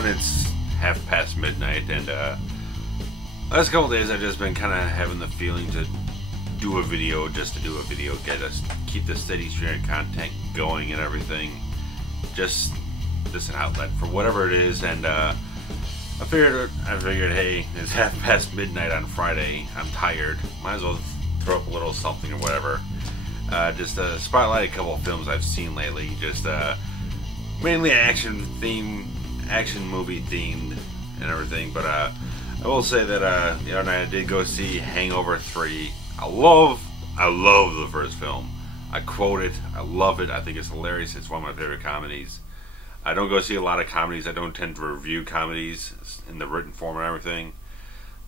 going? It's midnight, and last couple days I've just been kind of having the feeling to do a video, just to do a video, keep the steady stream of content going and everything. Just an outlet for whatever it is, and I figured, hey, it's midnight on Friday. I'm tired. Might as well throw up a little something or whatever. Just spotlight a couple of films I've seen lately. Just mainly action movie themed and everything. But I will say that the other night I did go see Hangover 3. I love the first film. I quote it. I love it. I think it's hilarious. It's one of my favorite comedies. I don't go see a lot of comedies. I don't tend to review comedies in the written form and everything.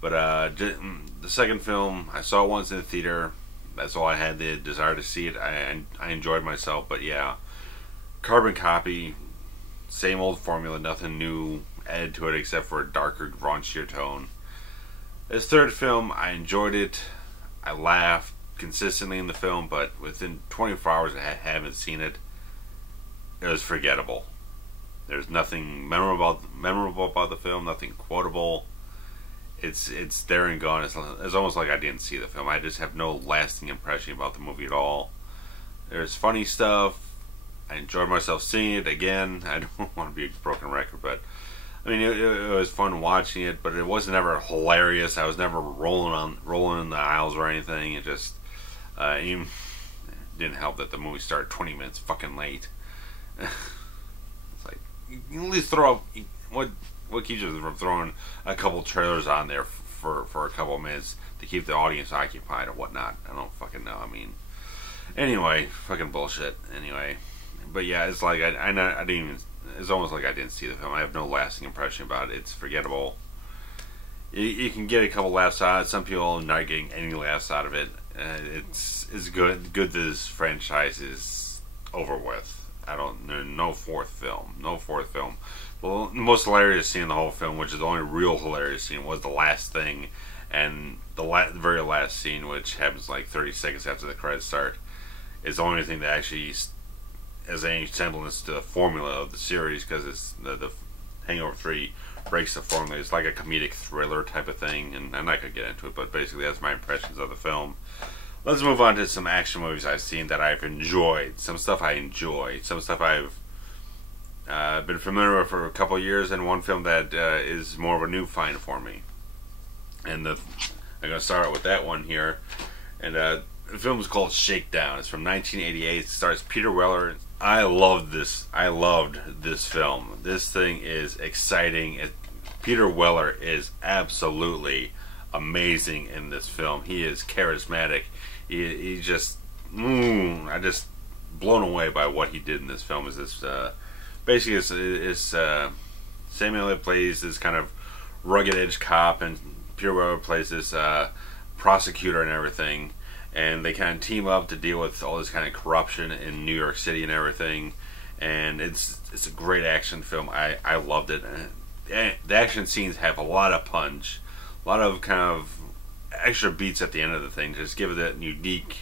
But the second film, I saw it once in the theater. That's all I had the desire to see it. I enjoyed myself. But yeah, carbon copy, same old formula, nothing new added to it except for a darker, raunchier tone. This third film, I enjoyed it. I laughed consistently in the film, but within 24 hours I haven't seen it. It was forgettable. There's nothing memorable about the film, nothing quotable. It's there and gone. It's almost like I didn't see the film. I just have no lasting impression about the movie at all. There's funny stuff. I enjoyed myself seeing it again. I don't want to be a broken record, but I mean, it was fun watching it, but it wasn't ever hilarious. I was never rolling in the aisles or anything. It just even didn't help that the movie started 20 minutes fucking late. It's like, you can at least throw up what keeps you from throwing a couple trailers on there for a couple of minutes to keep the audience occupied or whatnot. I don't fucking know. I mean, anyway, fucking bullshit. Anyway, but yeah, it's like I didn't even. It's almost like I didn't see the film. I have no lasting impression about it. It's forgettable. You can get a couple laughs out of it. Some people are not getting any laughs out of it. It's good that this franchise is over with. No fourth film. Well, the most hilarious scene in the whole film, which is the only real hilarious scene, was the last thing, and the very last scene, which happens like 30 seconds after the credits start, is the only thing that actually has any semblance to the formula of the series, because it's the Hangover 3 breaks the formula. It's like a comedic thriller type of thing, and I'm not going to get into it, but basically that's my impressions of the film. Let's move on to some action movies I've seen that I've enjoyed. Some stuff I enjoy. Some stuff I've been familiar with for a couple of years, and one film that is more of a new find for me. And I'm going to start out with that one here. And the film is called Shakedown. It's from 1988. It stars Peter Weller. I loved this film. This thing is exciting. Peter Weller is absolutely amazing in this film. He is charismatic. He just, I just blown away by what he did in this film. Is this basically it's Samuel plays this kind of rugged edge cop, and Peter Weller plays this prosecutor and everything, and they kind of team up to deal with all this kind of corruption in New York City and everything. And it's a great action film. I loved it. The action scenes have a lot of punch, a lot of kind of extra beats at the end of the thing, just give it that unique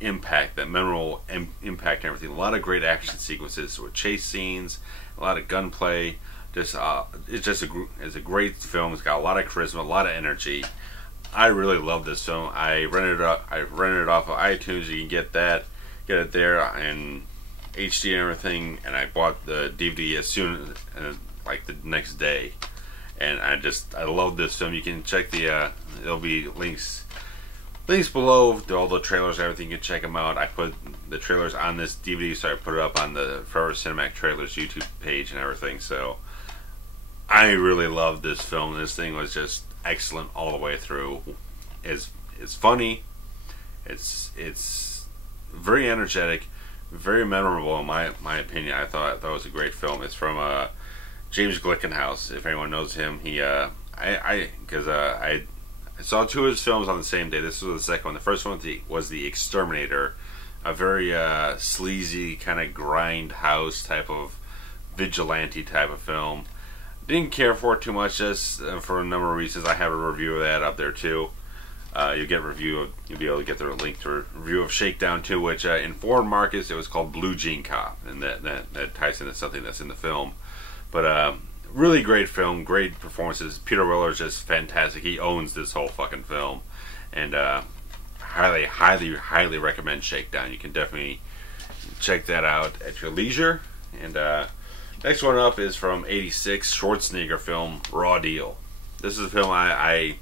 impact, that memorable impact and everything. A lot of great action sequences with chase scenes, a lot of gunplay. It's a great film. It's got a lot of charisma, a lot of energy. I really love this film. I rented it off of iTunes. You can get it there in HD and everything. And I bought the DVD as soon as like the next day. And I love this film. You can check there'll be links below to all the trailers and everything. You can check them out. I put the trailers on this DVD, so I put it up on the Forever Cinematic Trailers YouTube page and everything. So I really love this film. This thing was just excellent all the way through. It's funny. It's very energetic, very memorable in my opinion. I thought it was a great film. It's from James Glickenhaus. If anyone knows him, I saw two of his films on the same day. This was the second one. The first one was The Exterminator, a very sleazy kind of grindhouse type of vigilante type of film. Didn't care for it too much, just for a number of reasons. I have a review of that up there too. You'll be able to get the link to a review of Shakedown too, which in foreign markets it was called Blue Jean Cop, and that ties into something that's in the film. But really great film, great performances. Peter Weller's just fantastic. He owns this whole fucking film, and highly recommend Shakedown. You can definitely check that out at your leisure. And next one up is from '86, Schwarzenegger film Raw Deal. This is a film I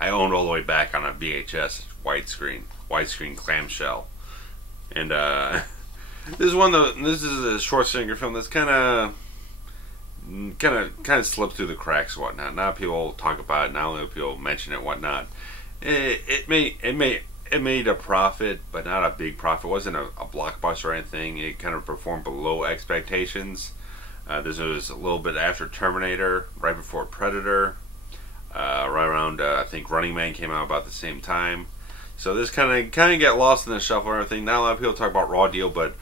owned all the way back on a VHS widescreen clamshell, and this is a Schwarzenegger film that's kind of slipped through the cracks and whatnot. Not people talk about it, not only people mention it and whatnot. It made a profit, but not a big profit. It wasn't a blockbuster or anything. It kind of performed below expectations. This was a little bit after Terminator, right before Predator, right around I think Running Man came out about the same time. So this kind of get lost in the shuffle and everything. Not a lot of people talk about Raw Deal, but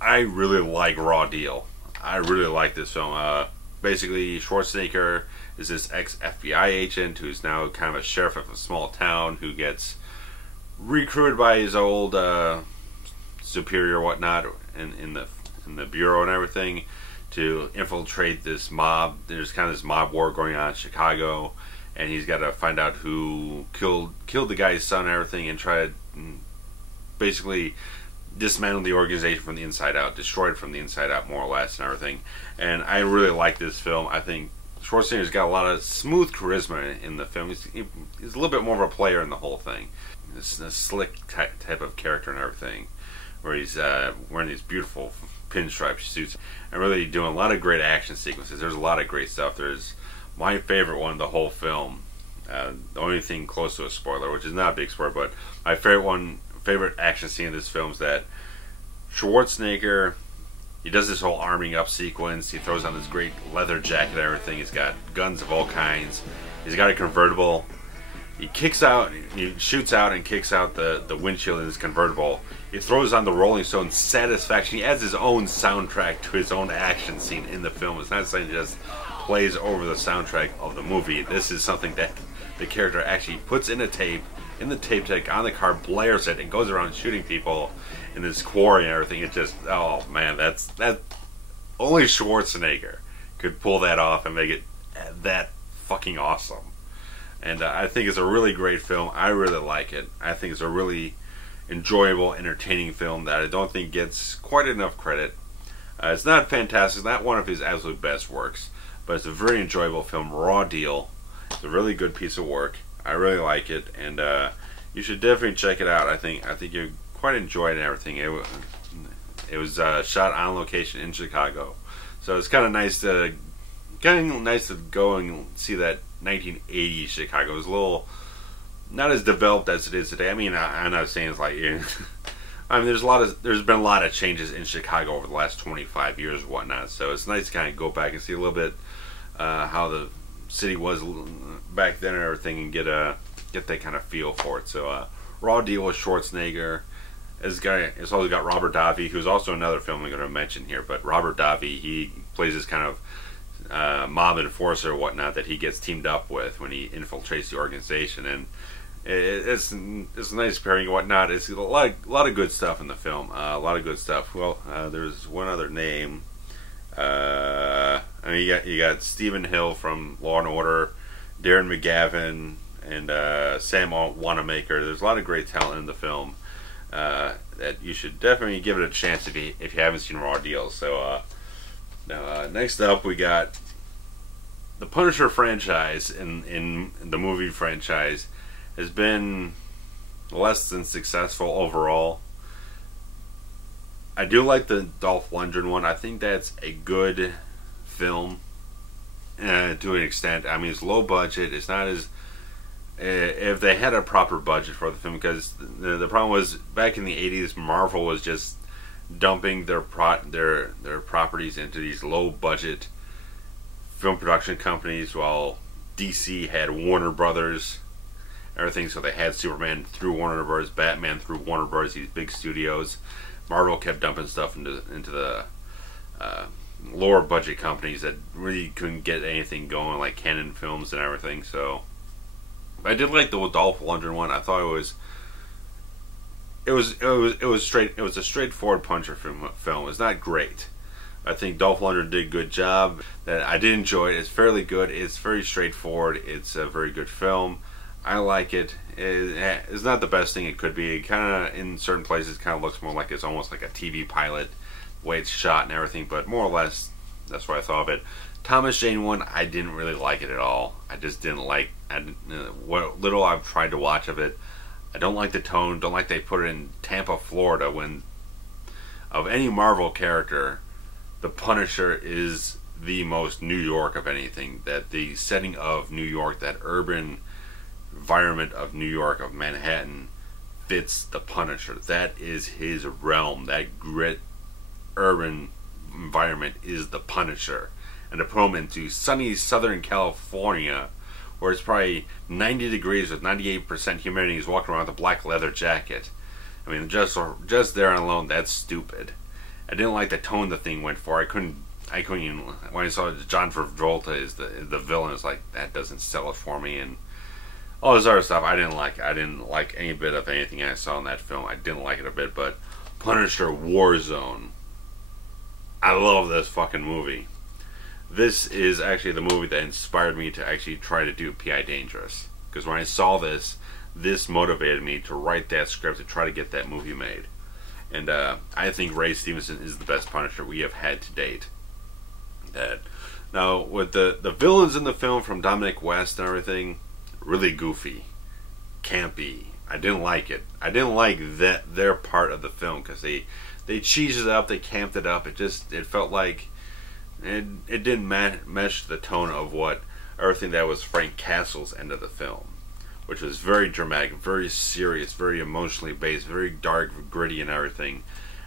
I really like Raw Deal. I really like this film. Basically, Schwarzenegger is this ex-FBI agent who's now kind of a sheriff of a small town who gets recruited by his old superior or whatnot in the bureau and everything to infiltrate this mob. There's kind of this mob war going on in Chicago, and he's got to find out who killed the guy's son and everything, and try to basically dismantle the organization from the inside out, destroy it from the inside out, more or less, and everything. And I really like this film. I think Schwarzenegger's got a lot of smooth charisma in the film. He's a little bit more of a player in the whole thing. It's a slick type of character and everything, where he's wearing these beautiful pinstripe suits and really doing a lot of great action sequences. There's a lot of great stuff. There's my favorite one of the whole film. The only thing close to a spoiler, which is not a big spoiler, but my favorite action scene in this film is that Schwarzenegger, he does this whole arming up sequence. He throws on this great leather jacket and everything. He's got guns of all kinds. He's got a convertible. He shoots out and kicks out the windshield in his convertible. He throws on the Rolling Stones Satisfaction. He adds his own soundtrack to his own action scene in the film. It's not something that just plays over the soundtrack of the movie. This is something that the character actually puts in the tape deck on the car, blares it, and goes around shooting people in this quarry and everything. It just, oh man, that only Schwarzenegger could pull that off and make it that fucking awesome. And I think it's a really great film. I really like it. I think it's a really enjoyable, entertaining film that I don't think gets quite enough credit. It's not fantastic. It's not one of his absolute best works, but it's a very enjoyable film. Raw Deal. It's a really good piece of work. I really like it, and you should definitely check it out. I think you quite enjoy it and everything. It was shot on location in Chicago, so it's kind of nice to go and see that 1980s Chicago. It was a little not as developed as it is today. I mean, I'm not saying it's like I mean, there's been a lot of changes in Chicago over the last 25 years and whatnot. So it's nice to kind of go back and see a little bit how the city was back then and everything, and get that kind of feel for it. So Raw Deal with Schwarzenegger. It's also got Robert Davi, who's also another film I'm going to mention here. But Robert Davi, he plays this kind of mob enforcer or whatnot that he gets teamed up with when he infiltrates the organization, and it's a nice pairing and whatnot. It's a lot of good stuff in the film. A lot of good stuff. Well, there's one other name. I mean, you got Stephen Hill from Law and Order, Darren McGavin, and Sam Wanamaker. There's a lot of great talent in the film that you should definitely give it a chance if you haven't seen Raw Deal. So now, next up, we got the Punisher franchise. In the movie franchise has been less than successful overall. I do like the Dolph Lundgren one. I think that's a good film to an extent. I mean, it's low budget. It's not as if they had a proper budget for the film, because the problem was back in the 80s, Marvel was just dumping their properties into these low budget film production companies, while DC had Warner Brothers, everything. So they had Superman through Warner Brothers, Batman through Warner Brothers, these big studios. Marvel kept dumping stuff into the lower budget companies that really couldn't get anything going, like Canon Films and everything. So I did like the Dolph Lundgren one. I thought it was a straightforward Punisher film. It's not great, I think Dolph Lundgren did a good job. That I did enjoy it. It's fairly good. It's very straightforward. It's a very good film. I like it. It's not the best thing it could be. It kind of, in certain places, kind of looks more like it's almost like a TV pilot, the way it's shot and everything. But more or less, that's what I thought of it. Thomas Jane one, I didn't really like it at all. I just didn't like what little I've tried to watch of it. I don't like the tone. Don't like they put it in Tampa, Florida, when of any Marvel character, the Punisher is the most New York of anything. That the setting of New York, that urban environment of New York, of Manhattan, fits the Punisher. That is his realm. That grit, urban environment is the Punisher. And to put him into sunny Southern California, where it's probably 90 degrees with 98% humidity, he's walking around with a black leather jacket. I mean, just there alone, that's stupid. I didn't like the tone the thing went for. I couldn't even, when I saw John Travolta as the villain, it's like, that doesn't sell it for me. And all this other stuff, I didn't like. I didn't like any bit of anything I saw in that film. I didn't like it a bit. But Punisher Warzone, I love this fucking movie. This is actually the movie that inspired me to actually try to do P.I. Dangerous. Because when I saw this motivated me to write that script to try to get that movie made. And I think Ray Stevenson is the best Punisher we have had to date. Now, with the villains in the film, from Dominic West and everything, really goofy, campy. I didn't like it. I didn't like their part of the film, because they cheesed it up, they camped it up. It felt like it didn't mesh the tone of what everything that was Frank Castle's end of the film, which was very dramatic, very serious, very emotionally based, very dark, gritty, and everything.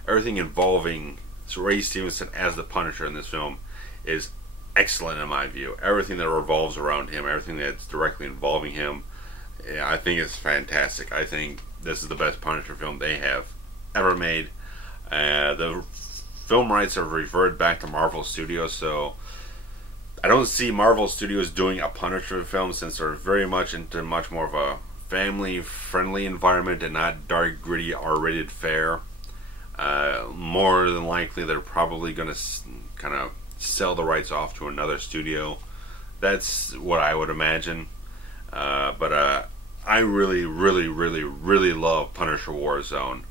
Everything involving Ray Stevenson as the Punisher in this film is excellent in my view. Everything that revolves around him, everything that's directly involving him, I think is fantastic. I think this is the best Punisher film they have ever made. The film rights have reverted back to Marvel Studios, so I don't see Marvel Studios doing a Punisher film, since they're very much into much more of a family-friendly environment and not dark, gritty, R-rated fare. More than likely, they're probably going to kind of sell the rights off to another studio. That's what I would imagine. But I really, really, really, really love Punisher Warzone.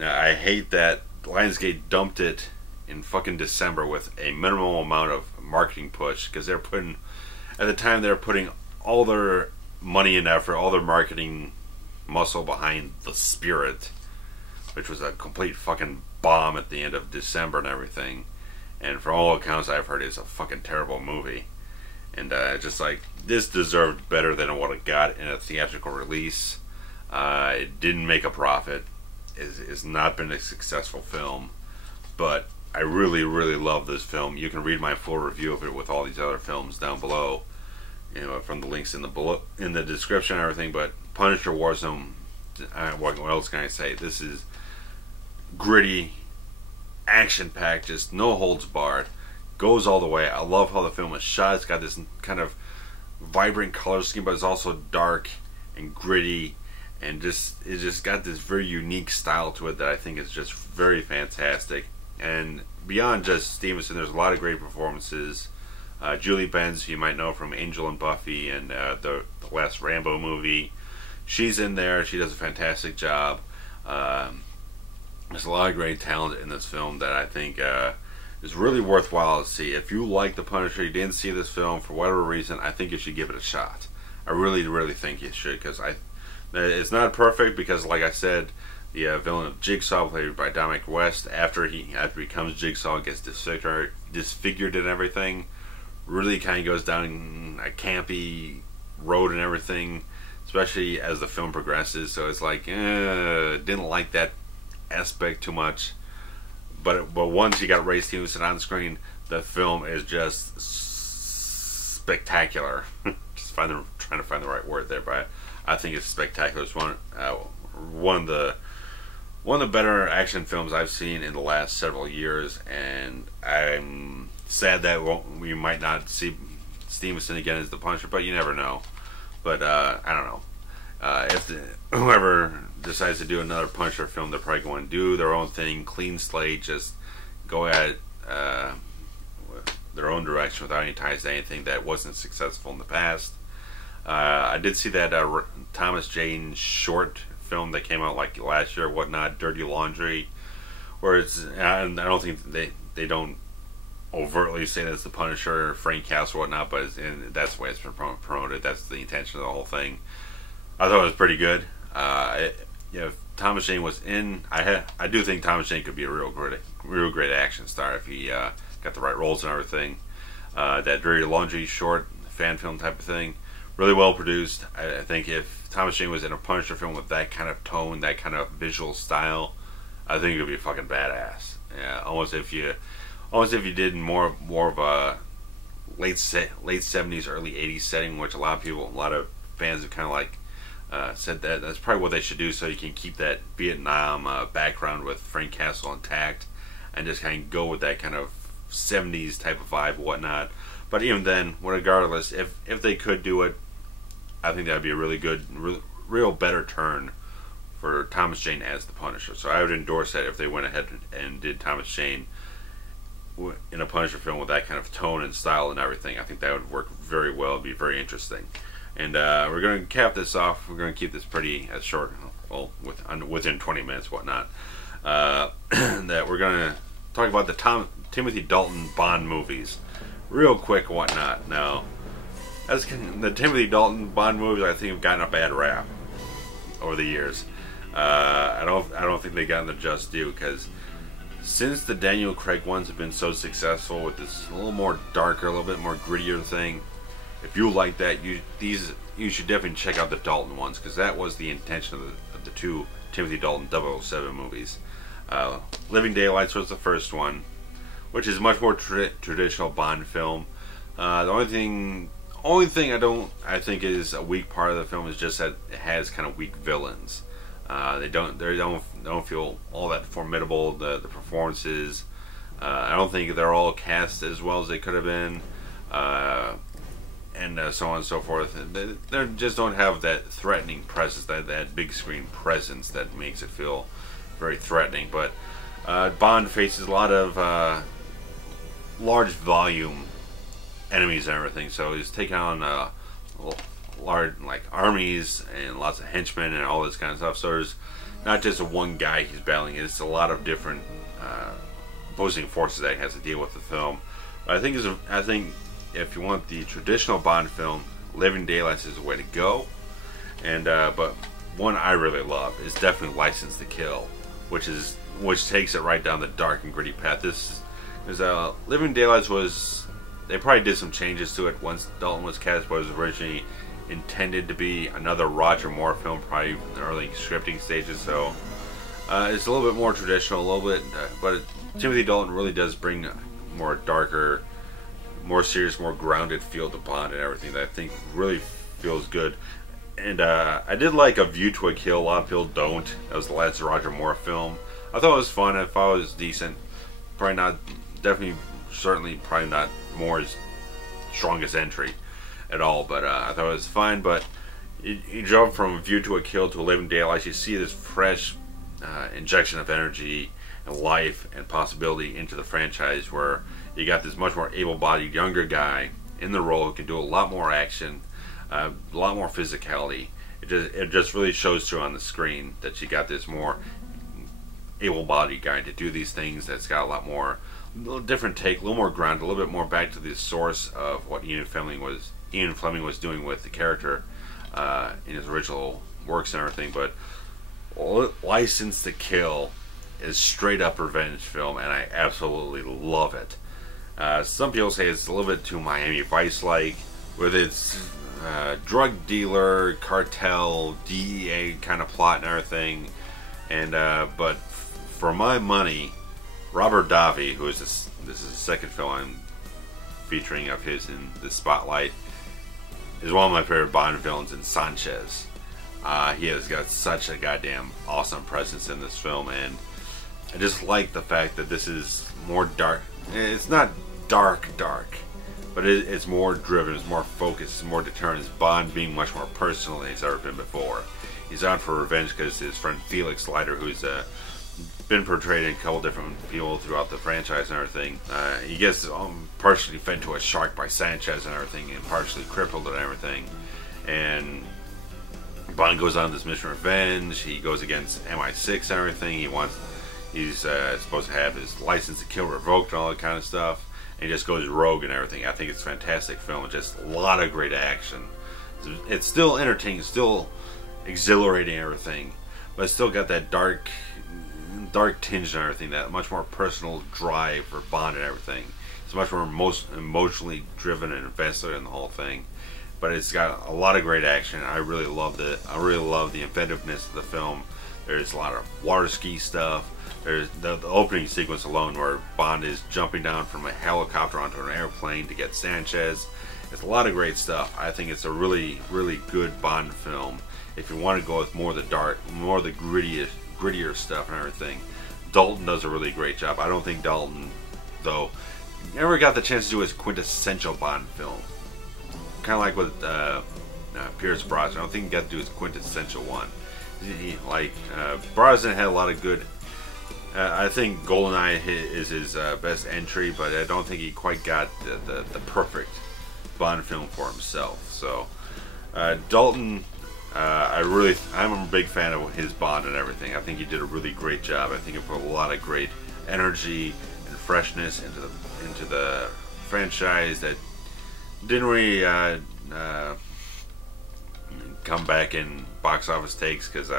I hate that Lionsgate dumped it in fucking December with a minimal amount of marketing push, because at the time they were putting all their money and effort, all their marketing muscle behind The Spirit, which was a complete fucking bomb at the end of December and everything. And from all accounts I've heard, it's a fucking terrible movie. And just like, this deserved better than what it got in a theatrical release. It didn't make a profit. It's not been a successful film. But I really, really love this film. You can read my full review of it with all these other films down below, from the links in the description and everything. But Punisher Warzone, what else can I say? This is gritty, action-packed, just no holds barred, goes all the way. I love how the film is shot. It's got this kind of vibrant color scheme, but it's also dark and gritty, and it just got this very unique style to it that I think is just very fantastic. And beyond just Stevenson, there's a lot of great performances. Julie Benz, who you might know from Angel and Buffy and the last Rambo movie, she's in there. She does a fantastic job. There's a lot of great talent in this film that I think is really worthwhile to see. If you like The Punisher, you didn't see this film for whatever reason, I think you should give it a shot. I really, really think you should, because it's not perfect, because like I said, the villain of Jigsaw, played by Dominic West, after he becomes Jigsaw, gets disfigured and everything, really kind of goes down a campy road and everything, especially as the film progresses. So it's like, didn't like that aspect too much. But once you got Ray Stevenson on screen, the film is just spectacular. Trying to find the right word there, but I think it's spectacular. It's one of the better action films I've seen in the last several years, and I'm sad that we might not see Stevenson again as the Punisher, but you never know. But I don't know. If whoever decides to do another Punisher film, they're probably going to do their own thing, clean slate, just go at it their own direction without any ties to anything that wasn't successful in the past. I did see that Thomas Jane short film that came out like last year or whatnot, Dirty Laundry, where it's, and I don't think they don't overtly say that it's the Punisher, Frank Castle or whatnot, but that's the way it's been promoted. That's the intention of the whole thing. I thought it was pretty good. If Thomas Jane was in, I do think Thomas Jane could be a real great action star if he got the right roles and everything. That Dirty Laundry short fan film type of thing, really well produced. I think if Thomas Jane was in a Punisher film with that kind of tone, that kind of visual style, I think it would be fucking badass. Yeah, almost if you did more of a late 70s, early 80s setting, which a lot of fans have kind of like said that's probably what they should do, so you can keep that Vietnam background with Frank Castle intact, and just kind of go with that kind of 70s type of vibe, whatnot. But even then, regardless, if they could do it, I think that would be a really good, real better turn for Thomas Jane as the Punisher. So I would endorse that if they went ahead and did Thomas Jane in a Punisher film with that kind of tone and style and everything. I think that would work very well. It'd be very interesting. And we're going to cap this off. We're going to keep this pretty short, well, within 20 minutes, whatnot. That we're going to talk about the Timothy Dalton Bond movies, real quick, whatnot. Now, the Timothy Dalton Bond movies, I think, have gotten a bad rap over the years. I don't think they've gotten the just due, because since the Daniel Craig ones have been so successful with this a little more darker, a little bit more grittier thing, if you like that, you should definitely check out the Dalton ones, because that was the intention of the two Timothy Dalton 007 movies. Living Daylights was the first one, which is much more traditional Bond film. The only thing I think is a weak part of the film is just that it has kind of weak villains. They don't feel all that formidable. The performances, I don't think they're all cast as well as they could have been, and so on and so forth. They just don't have that threatening presence, that big screen presence that makes it feel very threatening. But Bond faces a lot of large volume enemies and everything, so he's taking on large, like, armies and lots of henchmen and all this kind of stuff. So there's not just one guy he's battling; it's a lot of different opposing forces that he has to deal with the film. But I think if you want the traditional Bond film, Living Daylights is the way to go. And but one I really love is definitely License to Kill, which takes it right down the dark and gritty path. Living Daylights they probably did some changes to it once Dalton was cast, but it was originally intended to be another Roger Moore film, probably in the early scripting stages. So it's a little bit more traditional, a little bit, but Timothy Dalton really does bring a more darker, more serious, more grounded feel to Bond and everything that I think really feels good. And I did like A View to a Kill. A lot of people don't. That was the last Roger Moore film. I thought it was fun. I thought it was decent. Probably not, certainly probably not Moore's strongest entry at all, but I thought it was fine. But you jump from A View to a Kill to A Living Daylights, you see this fresh injection of energy and life and possibility into the franchise, where you got this much more able-bodied younger guy in the role who can do a lot more action, a lot more physicality. It just really shows through on the screen that you got this more able-bodied guy to do these things that's got a little different take, a little more grounded, a little bit more back to the source of what Ian Fleming was doing with the character in his original works and everything. But License to Kill is straight up revenge film, and I absolutely love it. Some people say it's a little bit too Miami Vice-like, with its drug dealer, cartel, DEA kind of plot and everything. And but for my money, Robert Davi, who is this is the second film I'm featuring of his in the spotlight, is one of my favorite Bond villains in Sanchez. He has got such a goddamn awesome presence in this film, and I just like the fact that this is more dark. It's not dark, but it's more driven, it's more focused, it's more determined. It's Bond being much more personal than he's ever been before. He's out for revenge because his friend Felix Leiter, who's been portrayed in a couple different people throughout the franchise and everything. He gets partially fed to a shark by Sanchez and everything, and partially crippled and everything. And Bond goes on this mission of revenge. He goes against MI6 and everything. He's supposed to have his license to kill revoked and all that kind of stuff. And he just goes rogue and everything. I think it's a fantastic film. Just a lot of great action. It's still entertaining, still exhilarating and everything, but it's still got that dark tinge and everything, that much more personal drive for Bond and everything. It's much more emotionally driven and invested in the whole thing. But it's got a lot of great action. I really loved it. I really love the inventiveness of the film. There's a lot of water ski stuff. There's the opening sequence alone where Bond is jumping down from a helicopter onto an airplane to get Sanchez. It's a lot of great stuff. I think it's a really, really good Bond film. If you want to go with more of the dark, more of the grittier stuff and everything, Dalton does a really great job. I don't think Dalton, though, never got the chance to do his quintessential Bond film. Kind of like with Pierce Brosnan. I don't think he got to do his quintessential one. Brosnan had a lot of good. I think GoldenEye is his best entry, but I don't think he quite got the perfect Bond film for himself. So Dalton, I'm a big fan of his Bond and everything. I think he did a really great job. I think he put a lot of great energy and freshness into the franchise that didn't really come back in box office takes, because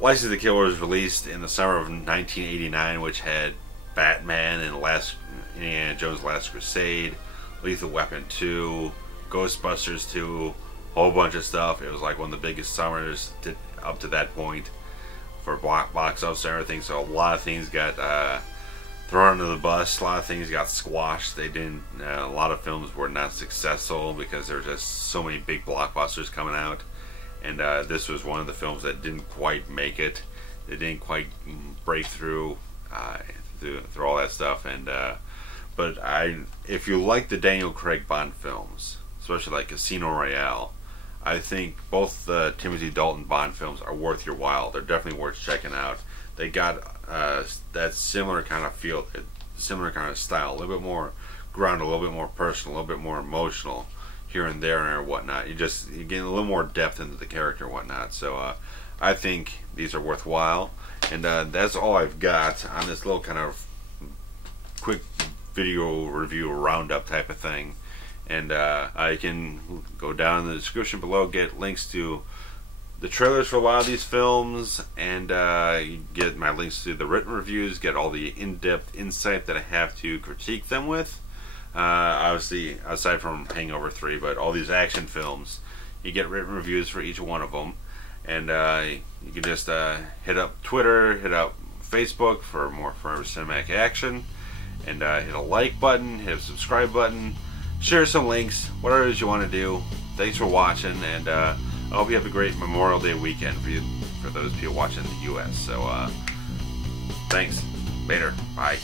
License to Kill was released in the summer of 1989, which had Batman and Indiana Jones' Last Crusade, Lethal Weapon 2, Ghostbusters 2, a whole bunch of stuff. It was like one of the biggest summers up to that point for box office and everything. So a lot of things got thrown under the bus. A lot of things got squashed. A lot of films were not successful because there were just so many big blockbusters coming out. And this was one of the films that didn't quite make it. It didn't quite break through all that stuff. And but if you like the Daniel Craig Bond films, especially like Casino Royale, I think both the Timothy Dalton Bond films are worth your while. They're definitely worth checking out. They got that similar kind of feel, similar kind of style, a little bit more grounded, a little bit more personal, a little bit more emotional here and there and whatnot. You get a little more depth into the character and whatnot. So I think these are worthwhile. And that's all I've got on this little kind of quick video review roundup type of thing. And I can go down in the description below, get links to the trailers for a lot of these films, and you get my links to the written reviews, get all the in-depth insight that I have to critique them with. Obviously, aside from Hangover 3, but all these action films, you get written reviews for each one of them. And you can just hit up Twitter, hit up Facebook for more Forever Cinematic Action, and hit a like button, hit a subscribe button, share some links, whatever it is you want to do. Thanks for watching, and I hope you have a great Memorial Day weekend for those people watching in the U.S. So, thanks. Later. Bye.